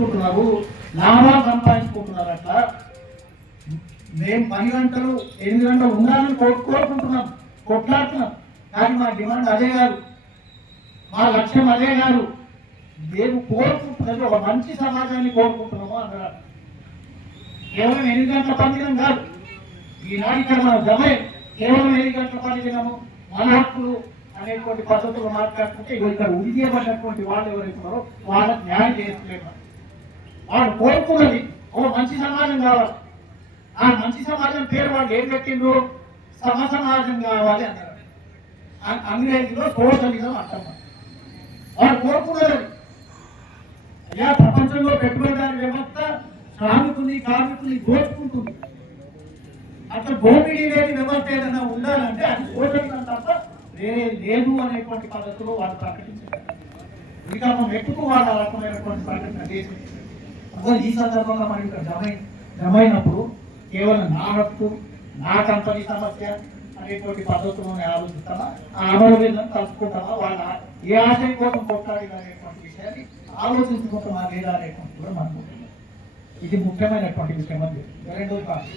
లాభాలు సంపాదించుకుంటున్నారు. అట్లా మేము 10 గంటలు 8 గంటలు ఉండాలని కోరుకుంటున్నాం, కొట్లాడుతున్నాం. కానీ మా డిమాండ్ అదే కాదు, మా లక్ష్యం అదే కాదు. మేము కోరుకుంటున్నది ఒక మంచి సమాజాన్ని కోరుకుంటున్నాము అన్నారు. కేవలం 8 గంటల పనిదినం కాదు ఈనాడు ఇక్కడ మన జమే. కేవలం 8 గంటల పనిదినము మన హక్కులు అనేటువంటి పద్ధతులు మాట్లాడుతుంటే ఇక్కడ ఉరి చేయబడినటువంటి వాళ్ళు ఎవరైతున్నారో వాళ్ళకి న్యాయం చేయట్లేదు. వాళ్ళు కోరుకున్నది ఒక మంచి సమాజం కావాలి. ఆ మంచి సమాజం పేరు వాళ్ళు ఏం పెట్టిండ్రు? సమ సమాజం కావాలి అన్నారు. అంగ్రేజీలో సోషలిజం అంటాం. వాళ్ళు కోరుకున్నది అయ్యా ప్రపంచంలో పెట్టుబడిదారి వ్యవస్థ శ్రామికుని కార్మికుని దోచుకుంటుంది. అట్లా దోపిడీ లేని వ్యవస్థ ఏదైనా ఉండాలంటే అది సోషలిజం తప్ప వేరే లేదు అనేటువంటి పద్ధతిలో వాళ్ళు ప్రకటించారు. ఇంకా మనం ఎక్కువ వాళ్ళు ఆ రకమైనటువంటి ప్రకటన చేసి ఈ సందర్భంగా మనం ఇక్కడ జమైనప్పుడు కేవలం నా హక్కు నా కంపెనీ సమస్య అనేటువంటి పద్ధతుల్లోనే ఆలోచిస్తామా, ఆ అమరవీరులను కలుసుకుంటామా, వాళ్ళ ఏ ఆశయం కోసం కొట్లాడిన అనేటువంటి విషయాన్ని ఆలోచించుకుంటామా లేదా అనేటువంటి కూడా మనకు ఇది ముఖ్యమైనటువంటి విషయం. అది రెండో కాదు.